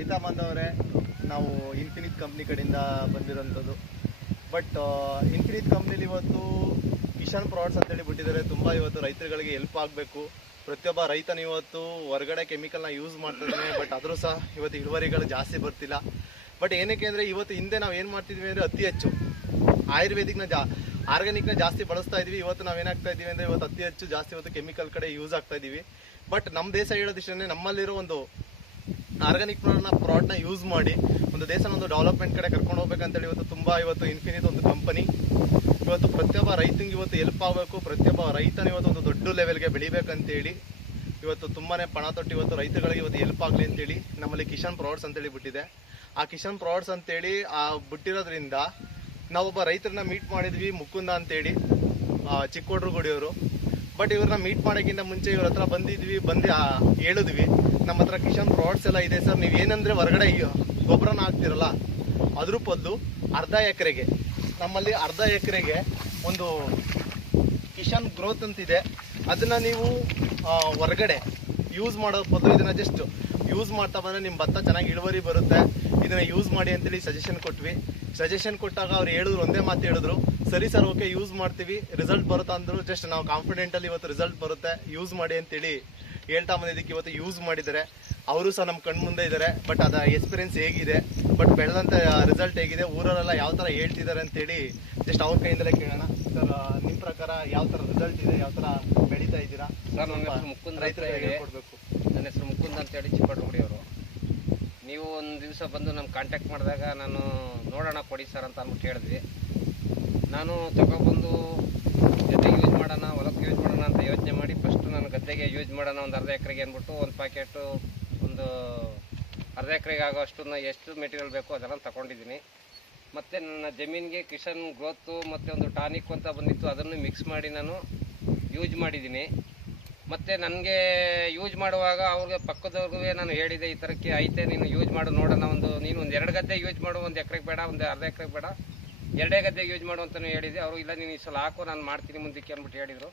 ರೈತ ಬಾಂಧವರೇ, ನಾವು ಇನ್ಫಿನಿಟ್ ಕಂಪ್ನಿ ಕಡೆಯಿಂದ ಬಂದಿರೋಂಥದ್ದು. ಬಟ್ ಇನ್ಫಿನಿಟ್ ಕಂಪ್ನಿಲಿ ಇವತ್ತು ಕಿಶನ್ ಪ್ರಾಡಕ್ಟ್ಸ್ ಅಂತೇಳಿ ಬಿಟ್ಟಿದ್ದಾರೆ. ತುಂಬ ಇವತ್ತು ರೈತರುಗಳಿಗೆ ಹೆಲ್ಪ್ ಆಗಬೇಕು. ಪ್ರತಿಯೊಬ್ಬ ರೈತನ ಇವತ್ತು ಹೊರಗಡೆ ಕೆಮಿಕಲ್ನ ಯೂಸ್ ಮಾಡ್ತಿದ್ದಾನೆ. ಬಟ್ ಆದರೂ ಸಹ ಇವತ್ತು ಇಳುವರಿಗಳು ಜಾಸ್ತಿ ಬರ್ತಿಲ್ಲ. ಬಟ್ ಏನಕ್ಕೆ ಅಂದರೆ ಇವತ್ತು ಹಿಂದೆ ನಾವು ಏನು ಮಾಡ್ತಿದ್ವಿ ಅಂದರೆ ಅತಿ ಹೆಚ್ಚು ಆರ್ಗ್ಯಾನಿಕ್ನ ಜಾಸ್ತಿ ಬಳಸ್ತಾ ಇದ್ವಿ. ಇವತ್ತು ನಾವೇನಾಗ್ತಾ ಇದ್ದೀವಿ ಅಂದರೆ ಇವತ್ತು ಅತಿ ಹೆಚ್ಚು ಜಾಸ್ತಿ ಇವತ್ತು ಕೆಮಿಕಲ್ ಕಡೆ ಯೂಸ್ ಆಗ್ತಾ ಇದ್ದೀವಿ. ಬಟ್ ನಮ್ಮ ದೇಶ ಹೇಳೋದಿಷ್ಟೇ, ನಮ್ಮಲ್ಲಿರೋ ಒಂದು ಆರ್ಗ್ಯಾನಿಕ್ ಪ್ರಾಡಕ್ಟ್ನ ಯೂಸ್ ಮಾಡಿ ಒಂದು ದೇಶನ ಒಂದು ಡೆವಲಪ್ಮೆಂಟ್ ಕಡೆ ಕರ್ಕೊಂಡು ಹೋಗ್ಬೇಕಂತೇಳಿ ಇವತ್ತು ಇನ್ಫಿನಿಟ್ ಒಂದು ಕಂಪನಿ ಇವತ್ತು ಪ್ರತಿಯೊಬ್ಬ ರೈತಂಗೆ ಇವತ್ತು ಹೆಲ್ಪ್ ಆಗಬೇಕು. ಪ್ರತಿಯೊಬ್ಬ ರೈತನ ಇವತ್ತು ಒಂದು ದೊಡ್ಡ ಲೆವೆಲ್ಗೆ ಬೆಳಿಬೇಕಂತೇಳಿ ಇವತ್ತು ತುಂಬಾ ಪಣ ತೊಟ್ಟು ಇವತ್ತು ರೈತರುಗಳಿಗೆ ಇವತ್ತು ಹೆಲ್ಪ್ ಆಗಲಿ ಅಂತೇಳಿ ನಮ್ಮಲ್ಲಿ ಕಿಶನ್ ಪ್ರಾಡಕ್ಟ್ಸ್ ಅಂತೇಳಿ ಬಿಟ್ಟಿದೆ. ಆ ಕಿಶನ್ ಪ್ರಾಡಕ್ಟ್ಸ್ ಅಂತೇಳಿ ಬಿಟ್ಟಿರೋದ್ರಿಂದ ನಾವೊಬ್ಬ ರೈತರನ್ನ ಮೀಟ್ ಮಾಡಿದ್ವಿ, ಮುಕುಂದ ಅಂತೇಳಿ, ಚಿಕ್ಕೋಡ್ರುಗುಡಿಯವರು. ಬಟ್ ಇವ್ರನ್ನ ಮೀಟ್ ಮಾಡೋಕ್ಕಿಂತ ಮುಂಚೆ ಇವ್ರ ಹತ್ರ ಬಂದು ಹೇಳಿದ್ವಿ, ನಮ್ಮ ಹತ್ರ ಕಿಶನ್ ಪ್ರಾಡಕ್ಟ್ಸ್ ಎಲ್ಲ ಇದೆ ಸರ್, ನೀವು ಏನಂದ್ರೆ ಹೊರಗಡೆ ಗೊಬ್ಬರನ ಹಾಕ್ತಿರಲ್ಲ ಅದ್ರ ಬದಲು ನಮ್ಮಲ್ಲಿ ಅರ್ಧ ಎಕರೆಗೆ ಒಂದು ಕಿಶನ್ ಗ್ರೋತ್ ಅಂತಿದೆ, ಅದನ್ನ ನೀವು ಹೊರಗಡೆ ಯೂಸ್ ಮಾಡೋ ಬದಲು ಇದನ್ನ ಜಸ್ಟ್ ಯೂಸ್ ಮಾಡ್ತಾ ಬಂದರೆ ನಿಮ್ಮ ಭತ್ತ ಚೆನ್ನಾಗಿ ಇಳುವರಿ ಬರುತ್ತೆ, ಇದನ್ನ ಯೂಸ್ ಮಾಡಿ ಅಂತೇಳಿ ಸಜೆಷನ್ ಕೊಟ್ಟಾಗ ಅವ್ರು ಒಂದೇ ಮಾತು ಹೇಳಿದ್ರು, ಸರಿ ಸರ್ ಓಕೆ ಯೂಸ್ ಮಾಡ್ತೀವಿ, ರಿಸಲ್ಟ್ ಬರುತ್ತಾ ಅಂದ್ರು. ಜಸ್ಟ್ ನಾವು ಕಾನ್ಫಿಡೆಂಟಲ್ಲಿ ಇವತ್ತು ರಿಸಲ್ಟ್ ಬರುತ್ತೆ ಯೂಸ್ ಮಾಡಿ ಅಂತೇಳಿ ಹೇಳ್ತಾ ಬಂದಿದ್ದಕ್ಕೆ ಇವತ್ತು ಯೂಸ್ ಮಾಡಿದ್ದಾರೆ. ಅವರು ಸಹ ನಮ್ಮ ಕಣ್ಣು ಮುಂದೆ ಇದ್ದಾರೆ. ಬಟ್ ಅದ ಎಕ್ಸ್ಪೀರಿಯನ್ಸ್ ಹೇಗಿದೆ, ಬಟ್ ಬೆಳೆದಂಥ ರಿಸಲ್ಟ್ ಹೇಗಿದೆ, ಊರಲ್ಲೆಲ್ಲ ಯಾವ ಥರ ಹೇಳ್ತಿದ್ದಾರೆ ಅಂತೇಳಿ ಜಸ್ಟ್ ಅವ್ರ ಕೈಯಿಂದಲೇ ಕೇಳೋಣ. ಸರ್, ನಿಮ್ಮ ಪ್ರಕಾರ ಯಾವ ಥರ ರಿಸಲ್ಟ್ ಇದೆ, ಯಾವ ಥರ ಬೆಳೀತಾ ಇದ್ದೀರಾ ಸರ್? ನನ್ನ ಹೆಸರು ಮುಕುಂದ ಕೊಡಬೇಕು. ನನ್ನ ಹೆಸರು ಮುಕುಂದ ಅಂತೇಳಿ ಚಿಕ್ಕಬಳ್ಳಾಪುರವರು. ನೀವು ಒಂದು ದಿವಸ ಬಂದು ನಮ್ಮ ಕಾಂಟ್ಯಾಕ್ಟ್ ಮಾಡಿದಾಗ ನಾನು ನೋಡೋಣ ಕೊಡಿ ಸರ್ ಅಂತ ಅಂದ್ಬಿಟ್ಟು ಹೇಳಿದ್ವಿ. ನಾನು ತಗೊಬಂದು ಗದ್ದೆಗೆ ಯೂಸ್ ಮಾಡೋಣ, ಹೊಲಕ್ಕೆ ಯೂಸ್ ಮಾಡೋಣ ಅಂತ ಯೋಚನೆ ಮಾಡಿ ಫಸ್ಟ್ ನಾನು ಗದ್ದೆಗೆ ಯೂಸ್ ಮಾಡೋಣ ಒಂದು ಅರ್ಧ ಎಕರೆಗೆ ಅಂದ್ಬಿಟ್ಟು ಒಂದು ಪ್ಯಾಕೆಟು ಒಂದು ಅರ್ಧ ಎಕರೆಗೆ ಆಗೋಷ್ಟು ಎಷ್ಟು ಮೆಟೀರಿಯಲ್ ಬೇಕೋ ಅದೆಲ್ಲ ತಗೊಂಡಿದ್ದೀನಿ. ಮತ್ತು ನನ್ನ ಜಮೀನಿಗೆ ಕಿಶನ್ ಗ್ರೋತು ಮತ್ತು ಒಂದು ಟಾನಿಕ್ ಅಂತ ಬಂದಿತ್ತು, ಅದನ್ನು ಮಿಕ್ಸ್ ಮಾಡಿ ನಾನು ಯೂಸ್ ಮಾಡಿದ್ದೀನಿ. ಮತ್ತು ನನಗೆ ಯೂಸ್ ಮಾಡುವಾಗ ಅವ್ರಿಗೆ ಪಕ್ಕದವ್ರಿಗೂ ನಾನು ಹೇಳಿದೆ, ಈ ಥರಕ್ಕೆ ಐತೆ, ನೀನು ಯೂಸ್ ಮಾಡು ನೋಡೋಣ, ನೀನು ಒಂದು 2 ಗದ್ದೆ ಯೂಸ್ ಮಾಡು, ಒಂದು ಎಕರೆಗೆ ಬೇಡ, ಒಂದು ಅರ್ಧ ಎಕರೆಗೆ ಬೇಡ, 2 ಗದ್ದೆಗೆ ಯೂಸ್ ಮಾಡು ಅಂತಲೂ ಹೇಳಿದೆ. ಅವರು ಇಲ್ಲ ನೀನು ಈ ಸಲ ಹಾಕು, ನಾನು ಮಾಡ್ತೀನಿ ಮುಂದಕ್ಕೆ ಅಂದ್ಬಿಟ್ಟು ಹೇಳಿದರು.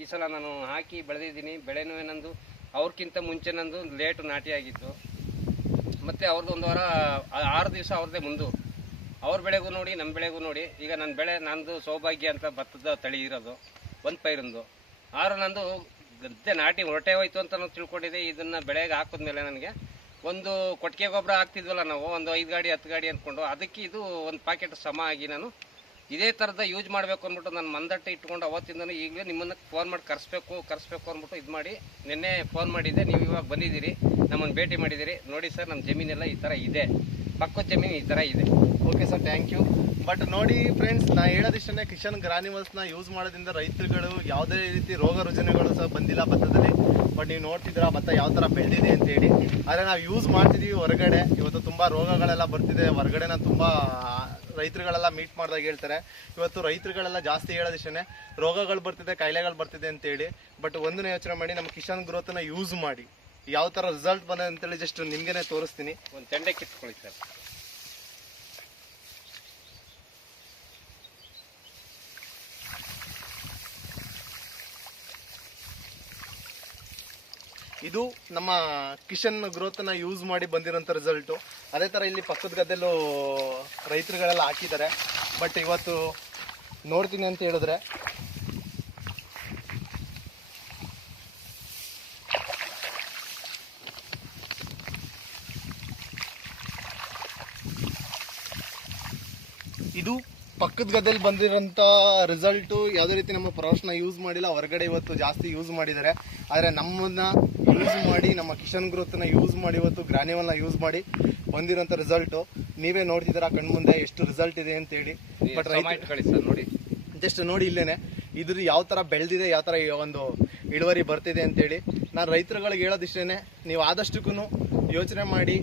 ಈ ಸಲ ನಾನು ಹಾಕಿ ಬೆಳೆದಿದ್ದೀನಿ. ಬೆಳೆನೂ ನಂದು ಅವ್ರಿಗಿಂತ ಮುಂಚೆ ನಂದು ಲೇಟು ನಾಟಿಯಾಗಿದ್ದು. ಮತ್ತು ಅವ್ರದ್ದು ಒಂದು ವಾರ 6 ದಿವಸ ಅವ್ರದ್ದೇ ಮುಂದು. ಅವ್ರ ಬೆಳೆಗೂ ನೋಡಿ ನಮ್ಮ ಬೆಳೆಗೂ ನೋಡಿ. ಈಗ ನನ್ನ ಬೆಳೆ ನಂದು ಸೌಭಾಗ್ಯ ಅಂತ ಭತ್ತದ ತಳಿ ಇರೋದು, ಒಂದು ಪೈರಂದು 6 ನಂದು ಗದ್ದೆ ನಾಟಿ ಹೊರಟೆ ಹೋಯ್ತು ಅಂತ ನಾವು ತಿಳ್ಕೊಂಡಿದ್ದೆ. ಇದನ್ನು ಬೆಳೆಗೆ ಹಾಕಿದ್ಮೇಲೆ ನನಗೆ ಒಂದು ಕೊಟ್ಟಿಗೆ ಗೊಬ್ಬರ ಹಾಕ್ತಿದ್ವಲ್ಲ ನಾವು, ಒಂದು 5 ಗಾಡಿ 10 ಗಾಡಿ ಅಂದ್ಕೊಂಡು, ಅದಕ್ಕೆ ಇದು ಒಂದು ಪ್ಯಾಕೆಟ್ ಸಮ ಆಗಿ ನಾನು ಇದೇ ಥರದ ಯೂಸ್ ಮಾಡಬೇಕು ಅಂದ್ಬಿಟ್ಟು ನಾನು ಮಂದಟ್ಟೆ ಇಟ್ಕೊಂಡು ಅವತ್ತಿಂದನೂ ಈಗಲೇ ನಿಮ್ಮನ್ನು ಫೋನ್ ಮಾಡಿ ಕರೆಸ್ಬೇಕು ಅಂದ್ಬಿಟ್ಟು ಇದು ಮಾಡಿ ನಿನ್ನೆ ಫೋನ್ ಮಾಡಿದ್ದೆ. ನೀವು ಇವಾಗ ಬಂದಿದ್ದೀರಿ, ನಮ್ಮನ್ನು ಭೇಟಿ ಮಾಡಿದ್ದೀರಿ. ನೋಡಿ ಸರ್, ನಮ್ಮ ಜಮೀನೆಲ್ಲ ಈ ಥರ ಇದೆ, ಪಕ್ಕದ ಜಮೀನು ಈ ಥರ ಇದೆ. Okay sir, thank you. But ನೋಡಿ ಫ್ರೆಂಡ್ಸ್, ನಾ ಹೇಳೋದಿಷ್ಟೇ, ಕಿಶನ್ ಗ್ರಾನ್ಯುವಲ್ಸ್ನ ಯೂಸ್ ಮಾಡೋದ್ರಿಂದ ರೈತರುಗಳು ಯಾವುದೇ ರೀತಿ ರೋಗ ರುಜಿನಗಳು ಸಹ ಬಂದಿಲ್ಲ ಭತ್ತದಲ್ಲಿ. ಬಟ್ ನೀವು ನೋಡ್ತಿದ್ದೀರಾ ಭತ್ತ ಯಾವ ಥರ ಬೆಳೆದಿದೆ ಅಂತೇಳಿ. ಆದರೆ ನಾವು ಯೂಸ್ ಮಾಡ್ತಿದ್ದೀವಿ ಹೊರಗಡೆ, ಇವತ್ತು ತುಂಬ ರೋಗಗಳೆಲ್ಲ ಬರ್ತಿದೆ ಹೊರಗಡೆ. ನಾನು ತುಂಬ ರೈತರುಗಳೆಲ್ಲ ಮೀಟ್ ಮಾಡಿದಾಗ ಹೇಳ್ತಾರೆ, ಇವತ್ತು ರೈತರುಗಳೆಲ್ಲ ಜಾಸ್ತಿ ಹೇಳೋದಿಷ್ಟೇ, ರೋಗಗಳು ಬರ್ತಿದೆ, ಕಾಯಿಲೆಗಳು ಬರ್ತಿದೆ ಅಂತೇಳಿ. ಬಟ್ ಒಂದನೇ ಯೋಚನೆ ಮಾಡಿ, ನಮ್ಮ ಕಿಶನ್ ಗ್ರೋತ್ನ ಯೂಸ್ ಮಾಡಿ ಯಾವ ಥರ ರಿಸಲ್ಟ್ ಬಂದಿದೆ ಅಂತೇಳಿ ಜಸ್ಟ್ ನಿಮಗೇನೆ ತೋರಿಸ್ತೀನಿ. ಒಂದು ತೆಂಡೆ ಕಿತ್ಕೊಳ್ಳಿ ಸರ್. ಇದು ನಮ್ಮ ಕಿಶನ್ ಗ್ರೋತ್ನ ಯೂಸ್ ಮಾಡಿ ಬಂದಿರೋಂಥ ರಿಸಲ್ಟು. ಅದೇ ಥರ ಇಲ್ಲಿ ಪಕ್ಕದ ಗದ್ದೆಲ್ಲೂ ರೈತರುಗಳೆಲ್ಲ ಹಾಕಿದ್ದಾರೆ. ಬಟ್ ಇವತ್ತು ನೋಡ್ತೀನಿ ಅಂತ ಹೇಳಿದ್ರೆ ಇದು ಪಕ್ಕದ ಗದ್ದೆಯಲ್ಲಿ ಬಂದಿರೋಂಥ ರಿಸಲ್ಟು. ಯಾವುದೇ ರೀತಿ ನಮ್ಮ ಪ್ರಾಡಕ್ಟ್ಸ್ನ ಯೂಸ್ ಮಾಡಿಲ್ಲ, ಹೊರಗಡೆ ಇವತ್ತು ಜಾಸ್ತಿ ಯೂಸ್ ಮಾಡಿದ್ದಾರೆ. ಆದರೆ ನಮ್ಮನ್ನ ಯೂಸ್ ಮಾಡಿ, ನಮ್ಮ ಕಿಶನ್ ಗ್ರೋತ್ನ ಯೂಸ್ ಮಾಡಿ, ಇವತ್ತು ಗ್ರಾನ್ಯುವಲ್ನ ಯೂಸ್ ಮಾಡಿ ಬಂದಿರೋಂಥ ರಿಸಲ್ಟು ನೀವೇ ನೋಡ್ತಿದ್ದೀರಾ ಕಣ್ಮುಂದೆ ಎಷ್ಟು ರಿಸಲ್ಟ್ ಇದೆ ಅಂತೇಳಿ. ಬಟ್ ನೋಡಿ, ಜಸ್ಟ್ ನೋಡಿ ಇಲ್ಲೇನೆ ಇದ್ರ ಯಾವ ಥರ ಬೆಳೆದಿದೆ, ಯಾವ ಥರ ಒಂದು ಇಳುವರಿ ಬರ್ತಿದೆ ಅಂತೇಳಿ. ನಾನು ರೈತರುಗಳಿಗೆ ಹೇಳೋದಿಷ್ಟೇ, ನೀವು ಆದಷ್ಟಕ್ಕೂ ಯೋಚನೆ ಮಾಡಿ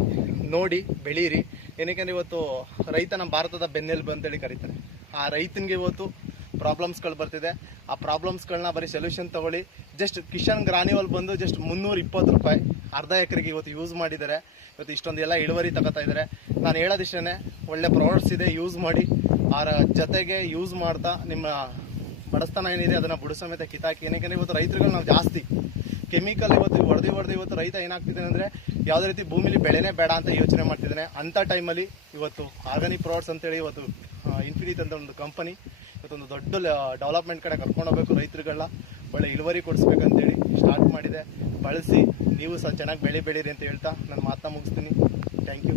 ನೋಡಿ ಬೆಳೀರಿ. ಏನಕ್ಕೆ ಇವತ್ತು ರೈತ ನಮ್ಮ ಭಾರತದ ಬೆನ್ನೆಲುಬು ಅಂತೇಳಿ ಕರೀತಾರೆ. ಆ ರೈತನಿಗೆ ಇವತ್ತು ಪ್ರಾಬ್ಲಮ್ಸ್ಗಳು ಬರ್ತಿದೆ. ಆ ಪ್ರಾಬ್ಲಮ್ಸ್ಗಳನ್ನ ಬರೀ ಸೊಲ್ಯೂಷನ್ ತಗೊಳ್ಳಿ. ಜಸ್ಟ್ ಕಿಶನ್ ಗ್ರಾನ್ಯುವಲ್ ಬಂದು ಜಸ್ಟ್ 320 ರೂಪಾಯಿ ಅರ್ಧ ಎಕರೆಗೆ ಇವತ್ತು ಯೂಸ್ ಮಾಡಿದ್ದಾರೆ. ಇವತ್ತು ಇಷ್ಟೊಂದು ಎಲ್ಲ ಇಳುವರಿ ತಗೋತಾ ಇದ್ದಾರೆ. ನಾನು ಹೇಳೋದಿಷ್ಟೇ, ಒಳ್ಳೆ ಪ್ರಾಡಕ್ಟ್ಸ್ ಇದೆ, ಯೂಸ್ ಮಾಡಿ. ಆ ಜೊತೆಗೆ ಯೂಸ್ ಮಾಡ್ತಾ ನಿಮ್ಮ ಬಡಸ್ತನ ಏನಿದೆ ಅದನ್ನು ಬುಡ ಸಮೇತ ಕಿತ್ತಾಕಿ. ಏನಕ್ಕೆ ಇವತ್ತು ರೈತರುಗಳು ನಾವು ಜಾಸ್ತಿ ಕೆಮಿಕಲ್ ಇವತ್ತು ಹೊಡೆದು ಇವತ್ತು ರೈತ ಏನಾಗ್ತಿದ್ದಾನೆ ಅಂದರೆ ಯಾವುದೇ ರೀತಿ ಭೂಮಿಲಿ ಬೆಳೆನೇ ಬೇಡ ಅಂತ ಯೋಚನೆ ಮಾಡ್ತಿದ್ದಾನೆ. ಅಂಥ ಟೈಮಲ್ಲಿ ಇವತ್ತು ಆರ್ಗಾನಿಕ್ ಪ್ರಾಡಕ್ಟ್ಸ್ ಅಂತೇಳಿ ಇವತ್ತು ಇನ್ಫಿನಿಟ್ ಅಂತ ಒಂದು ಕಂಪನಿ ಇವತ್ತೊಂದು ದೊಡ್ಡ ಡೆವಲಪ್ಮೆಂಟ್ ಕಡೆ ಕರ್ಕೊಂಡು ಹೋಗ್ಬೇಕು, ರೈತರುಗಳನ್ನ ಒಳ್ಳೆ ಇಳುವರಿ ಕೊಡಿಸ್ಬೇಕಂತೇಳಿ ಸ್ಟಾರ್ಟ್ ಮಾಡಿದೆ. ಬಳಸಿ ನೀವು ಸಹ ಚೆನ್ನಾಗಿ ಬೆಳೆ ಬೆಳೀರಿ ಅಂತ ಹೇಳ್ತಾ ನಾನು ಮಾತನ್ನ ಮುಗಿಸ್ತೀನಿ. Thank you.